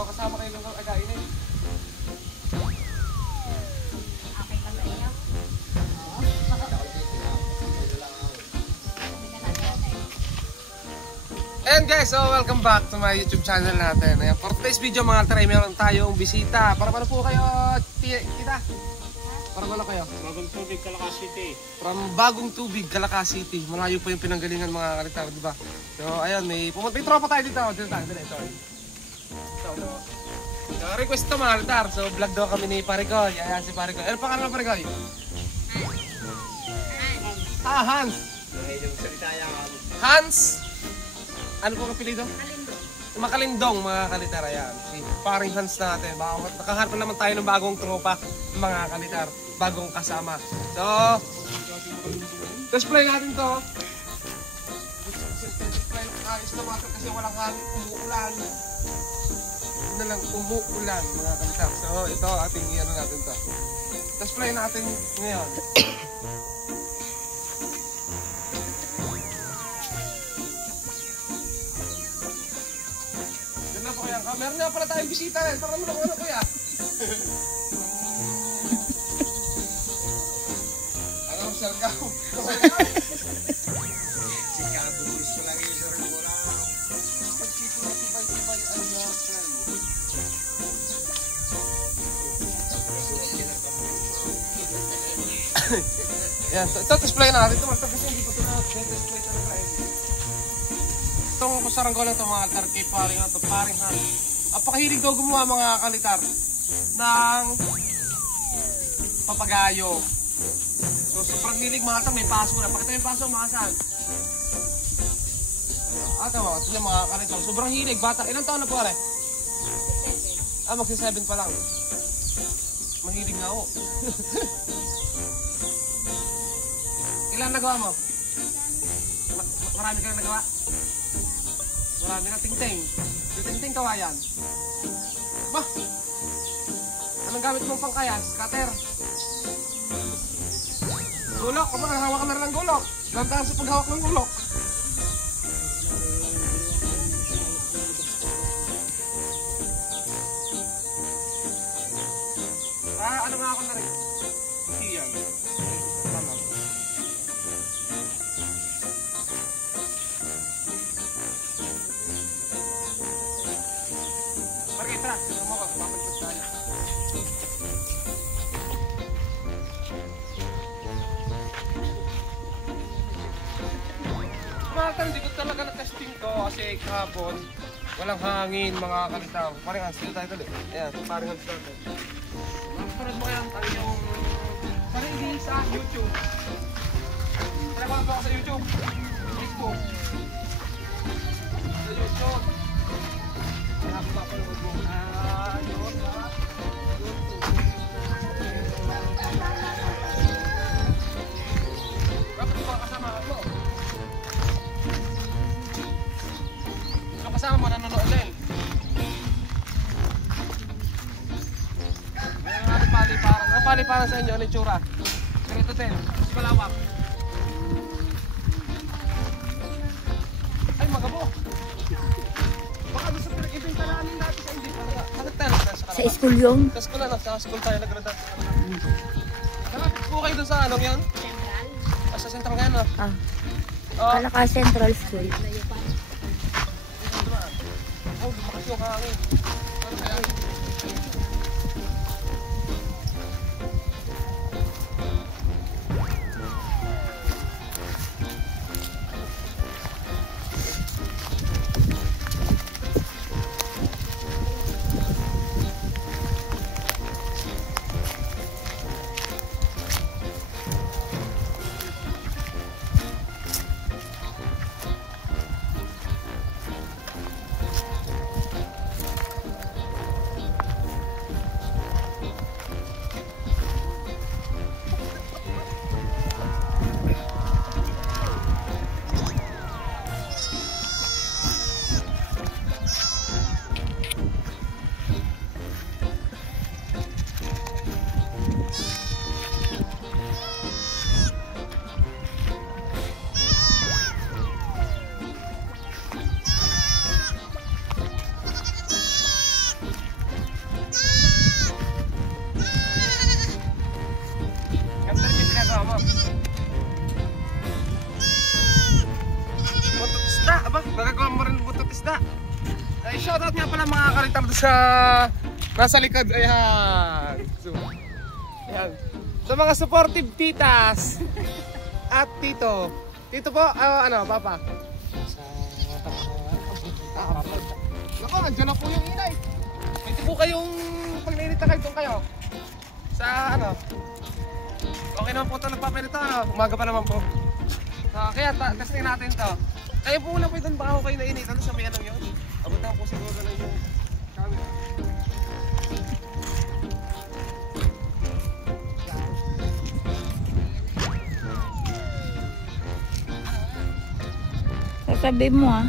O, kasama kayo ng again eh. Okay ka ba inyo? And guys, so welcome back to my YouTube channel natin. Ayan, for today's video mga alter, meron tayong bisita. Para paano po kayo, tita? Para wala kayo? Bagong Tubig, Calacas City. From Bagong Tubig, Calacas City. Malayo po yung pinanggalingan mga kalitar, di ba? So ayun, may tropa tayo dito. Dito tayo, sorry. So, request to mga kalitar. So vlog daw kami ni Parigoy. Ayan si Parigoy. Ano pangalan ng Parigoy? Hans. Hans. Ano po ang apelido? Makalindong mga kalitar. Ayan. Si paring Hans natin. Nakaharap naman tayo ng bagong tropa mga kalitar. Bagong kasama. So, display natin to. Display ayos na mga kasi walang hangin. Umuulan. Yun na lang umuulan mga kalitar. So, ito ating ano natin to. Display natin ngayon. Meron nga pala tayong bisita eh. Para mo na ano kuya. Ano ang sargaw? Si Cabo gusto lang yung sarang mo lang. Pagkito na tibay-tibay ay yakan. Yan, ito display natin. Ito magtapos hindi ko ito na display talaga eh. Itong saranggo lang ito mga altar kay paring ito, paring Hans. Apakahilig daw gumawa mga kalitar ng papagayo. So sobrang hilig mga altar, may paso na. Pakita yung paso mga saan. Tama, ito yung mga kalitar. Sobrang hilig, bata. Ilang taon na po kare? Magsi 7 pa lang. Mahilig nga ako. Ilan nagawa mo? Marami kang nagawa? Marami na ting-ting. Ting-ting kawayan. Bah! Anong gamit mong pangkayas? Cutter? Gulok? Kung hawak ka na rin ng gulok. Lantahan sa paghawak ng gulok. Ano nga ako na rin? Iyan. Tama. Tara, sino mo ka? Papalit tayo. Mga hindi ko talaga na-testing to kasi kahapon walang hangin mga kalitaw. Parang Hans, dito tayo tuloy. Ayan, parang Hans natin. Makasunod mo kaya ang yung sarili sa YouTube. Tara ba ako sa YouTube? Facebook. Sa YouTube. Kaya ako papalugod mo. Bakit di ba kasama ako? Yung kasama mo nanonood din. May mga paliparan. Ang paliparan sa inyo, ano yung tsura? Ganito din. Mas malawak. Ay, magabo. Baka doon sa pinag-ibenta namin natin sa hindi talaga. Bakit tayo nagkasa? Sa school yung? Sa school na, sa school tayo nagkakaroon. Nakapit po kayo doon sa anong yan? Central. Sa Central ngayon ah. Calacas Central School. Oh, lumakas yung hangin. Ano kaya? pala mga kalitar doon sa nasa likod. Ayan. So, ayan. Sa mga supportive titas at tito. Tito po, ano, papa? Naku, andyan na po yung inay. Pwede po kayong pag nainit na kayo, doon kayo. Sa ano? Okay naman po ito nagpapinito, ano? Umaga pa naman po. Kaya testing natin to. Kayo po muna po doon, baka ako kayo nainit. Ano sa may anong yun? Abot na po siguro na yung camera. Sasabi mo ah.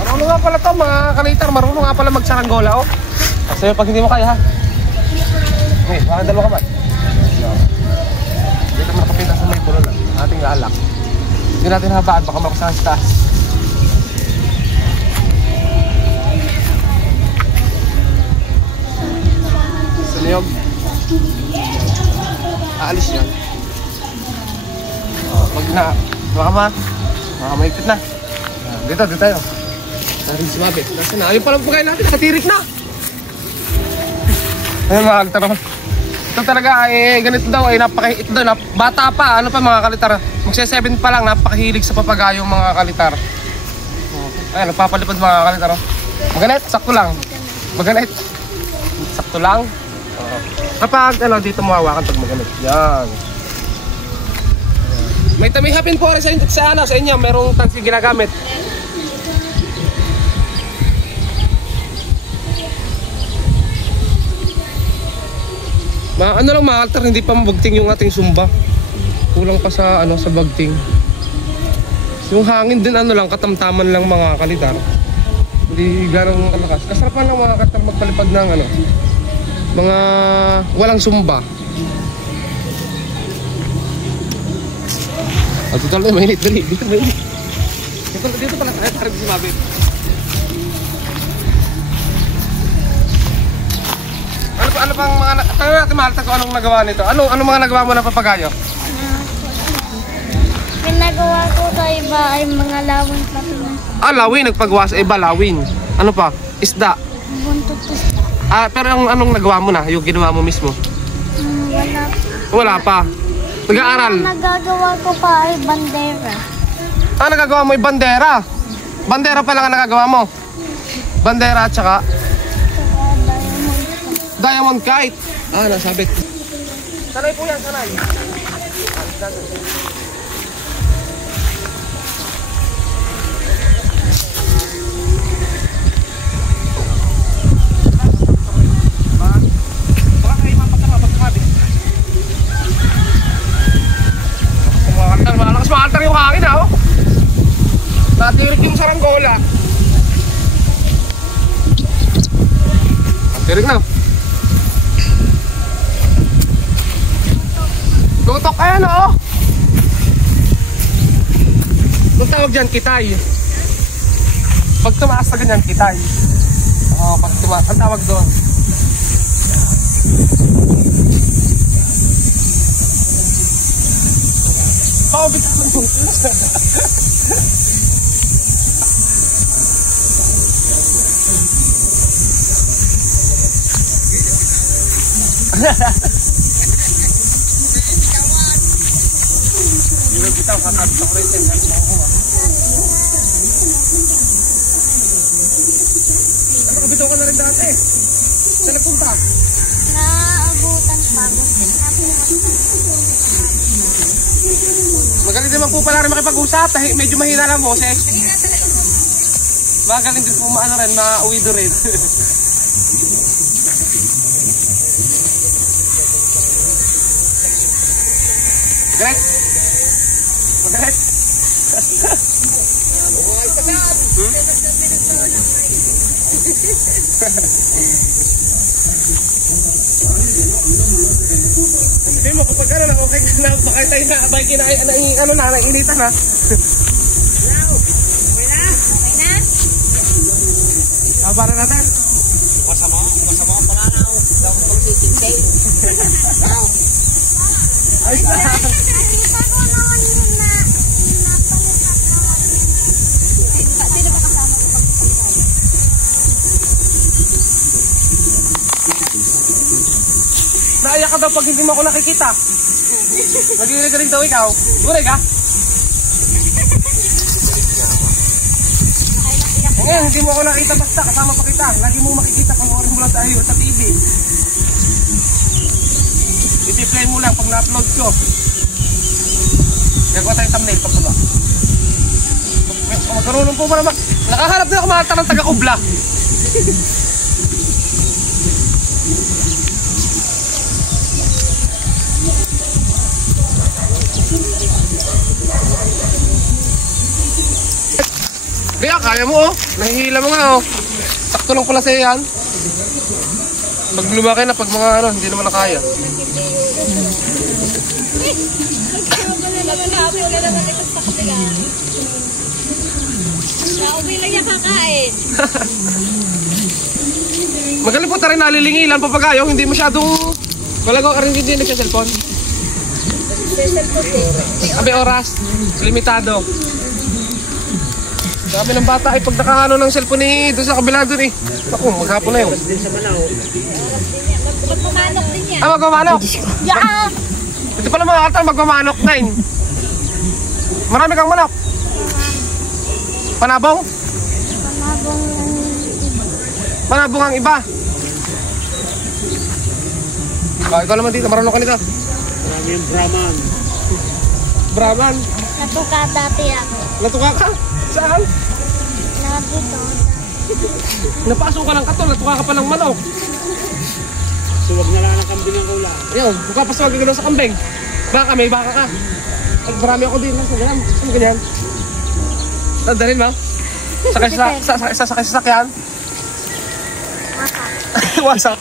Marunong nga pala to mga kalitar, marunong nga pala magsaranggola oh. Kasi pag hindi mo kaya ha. Okay, baka dalawa ka ba? Dito mo nakapita sa may puno lang, ating lalak. Hindi natin habaan, baka makasahan sa taas. Sa niyog. Aalis yan. Pag na, baka maikot na. Dito tayo. Sarin si Mabit. Nasaan na? Ayun palang pagkain natin. Nakatirik na. Ayun mga kalitar. Ito talaga ay ganito daw. Ito daw. Bata pa. Ano pa mga kalitar? Magse-7 pa lang. Napakahilig sa papagayong mga kalitar. Ayun. Nagpapalipad mga kalitar. Maganit. Sakto lang. Maganit. Sakto lang. Kapag dito mo hawakan pag maganit. Yan. May tamihapin po rin sa inyo. Merong tansing ginagamit. Ano lang mga kalitar, hindi pa mabagting yung ating sumba. Kulang pa sa sa bagting. Yung hangin din lang, katamtaman lang mga kalitar. Hindi ganong malakas. Kasarapan lang mga kalitar magpalipad ng mga walang sumba. At ito lang, mainit dali. Dito mainit. Dito pala tayo, parang si Mabit. Ano pang mga tanong natin mahal kung anong nagawa nito? Ano mga nagawa mo ng papagayo? Ginagawa ko sa iba ay mga lawin pati na Ah, lawin. Nagpagawa sa iba, lawin. Ano pa? Isda. buntot isda. Ah, pero anong nagawa mo na? Yung ginawa mo mismo? Wala. Wala pa. Nag-aaral. Ang nagagawa ko pa ay bandera. Ah, nagagawa mo yung bandera. Bandera pa lang ang nagagawa mo. Bandera at saka Saka diamond ko. diamond kite. Ah, nasabit. Sanay po yan, sanay. Baka kayo mapagkakabit. Malakas makaltar yung hangin ah, oh. Natirik yung saranggola. Tirik na. Tutok, ayan oh. Kung tawag dyan, kitay. Pag tumaas na ganyan, kitay. Oo, pag tumaas, ang tawag doon. Pakabit ko yung yung bitaw, kakabit ako rin din. Ano, kabitaw ka na rin dati? Saan nagpunta? Naabutan pa. Magaling naman po pala rin makipag-usap. Medyo mahina lang mo, Sek. Magaling din po maano rin, mauwido rin. Magalit? Magalit? Sabi mo, kapag ano na, okay ka na, baka tayo na, abay ano na, nainitan na. Okay na? Abara natin. Masama ang panganaw. Daw ko magsitinday. Ayos na. Nakita ko naman yun na sino ba kasama ko pag-isipay? Naiyak ka daw pag hindi mo ako nakikita. Nag-irig daw ikaw. Urig ka? Ngayon, hindi mo ako nakita basta. Kasama pa kita. Lagi mo makikita kung orin mo lang tayo sa TV. I-play mo lang pag na-upload ko. Gagawa tayong thumbnail pag baba. Magkarunong po ba naman? Nakaharap din ako mga tarang taga-ubla. Kaya kaya mo oh. Nahihila mo nga oh. Sakto lang pala sa'yo yan. Pag lumaki na, pag mga ano, hindi naman na kaya. Nauwi lang yung kakain. Magaling po tayo nalilingilan papagayo, hindi masyadong malagaw ka rin hindi nagsa-cellphone. Abi oras, limitado. Sabi ng bata ay pag nakahano ng cellphone ni doon sa kabila doon eh. Ako, maghapon na yun. Magpamanok din yan. Ah, magmamanok? Yeah! Ito pala mga kata, magmamanok na yun. Marami kang manok. Panabong? Panabong iba. Panabong ang iba. Ah, ikaw naman dito, marunong ka nito. Marami yung Brahman. Brahman. Natuka dati ako. Natuka ka? Saan? Nandito. Napasok ka ng kato, natuka ka pa ng manok. So wag na lang ang kambing ng ulan. Ayun, magpapaswag ka doon sa kambing. Baka may baka ka. Ay, marami ako din. Ano ganyan? Tandalin ba? Sakay sa sasakyan? Wasak.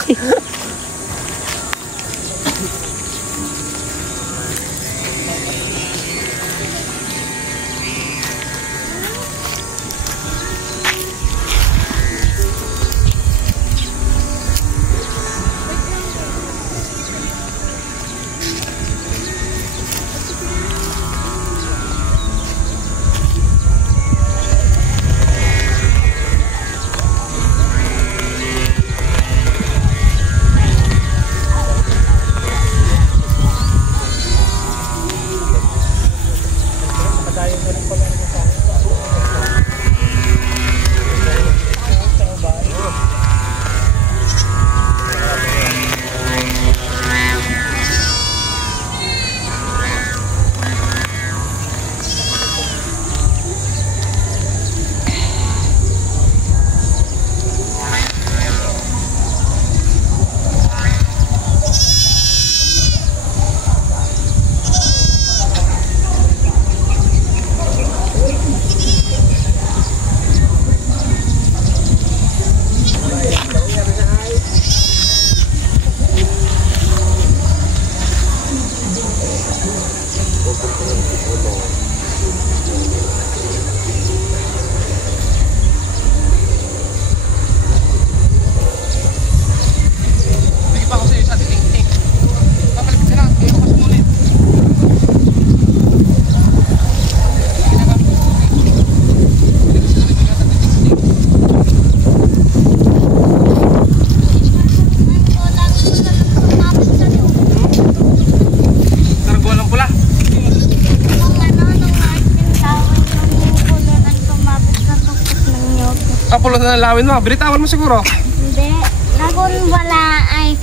pulo na lawin mo. Binitawan mo siguro. Hindi. Nakon wala ay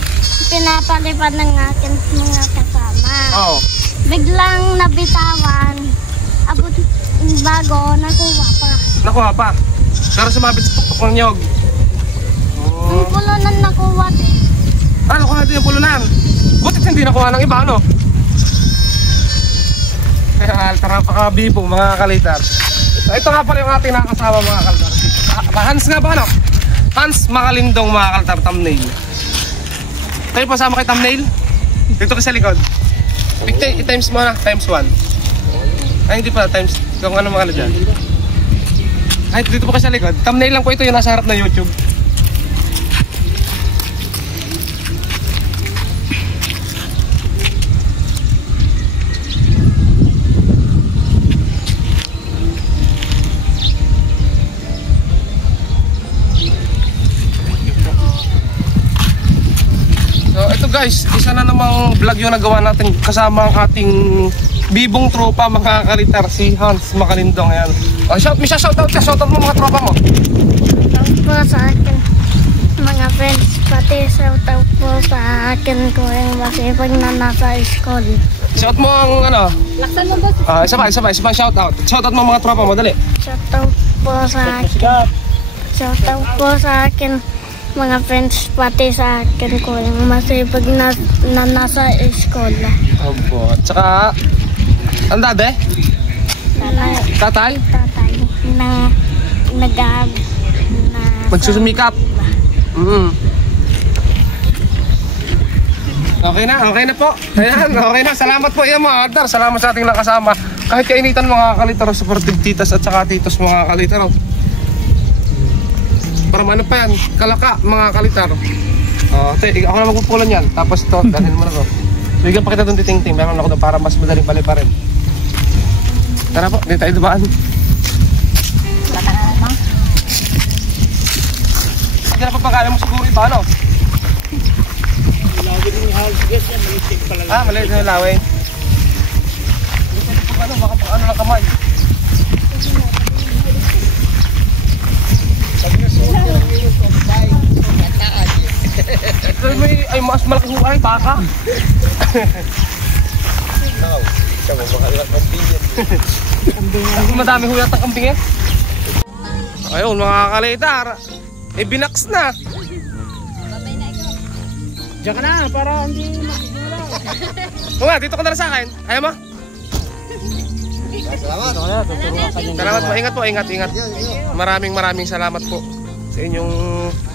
pinapalipad ng akin mga kasama. Oo. Biglang nabitawan. Abot bago, nakuha pa. Nakuha pa. Pero sumabit sa tuktok ng nyog. Ang pulo na nakuha din. Ah, nakuha din yung pulunan. Butit hindi nakuha ng iba, ano? Kaya tara pa kabibo, mga kalitar. Ito nga pala yung ating nakasama, mga kalitar. Hans nga ba, ano? Hans Makalindong, mga kalitar, thumbnail. Kayo pasama kay thumbnail? Dito ka sa likod. I-times mo na, times 1. Ay, hindi pala, times, kung ano mga dyan. Ay, dito po ka sa likod. Thumbnail lang po ito yung nasa harap na YouTube. So ito guys, isa na namang vlog yung nagawa natin kasama ang ating bibong tropa, mga kalitar, si Hans Makalindong. Ayan. Oh, shoutout mo mga tropa mo. Shoutout po sa akin mga friends, pati shoutout po sa akin ko yung masipag na nasa school. Shout mo ang ano? Laksan mo ba? Isa pa shoutout. Shoutout mo mga tropa mo, dali. Shoutout po sa akin. Shoutout po sa akin mga friends, pati sa akin ko yung masipag na nasa school. Opo. At saka, ang dade? Tatay? Tatay na nag-aag na Magsusumikap. Okay na po. Ayan, okay na. Salamat po yan mga kalitar. Salamat sa ating nakasama. Kahit kainitan mga kalitar, supportive titas at saka titos mga kalitar. Para ano pa yan, kalaka mga kalitar. Ako na magpupulan yan. Tapos ito, dalhin mo na to. Bigyan pa kita doon titing-ting. Meron ako doon para mas madaling bali pa rin. Tara po, hindi tayo dumaan. Hindi na papakaya mo siguro iba, ano? Maliit na yung laway. Baka ano lang kamay. Ay, mas malaki ko ay baka. Madami huyat ang kambing eh. Ayun mga kalitar, binaks na. Diyan ka na, para hindi makikula. Oo nga, dito ka na sa akin. Ayaw mo? Salamat. Tuturuan ka niya. Salamat po, ingat. Maraming salamat po sa inyong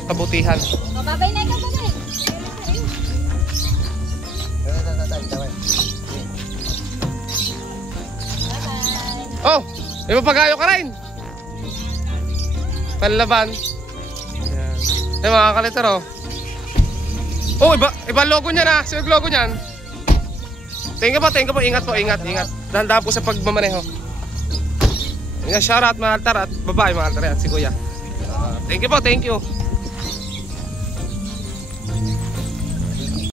kabutihan. Babay na ikaw ba? Oh, may papagayo ka rin. Panlaban. Ayan. Ay mga kalitar oh. Oh, iba logo niyan ah. Sino logo niyan? Tingnan po. Ingat. Dahan-dahan po sa pagmamaneho. Yan, shoutout mga altar at babae mga altar at si Kuya. Thank you.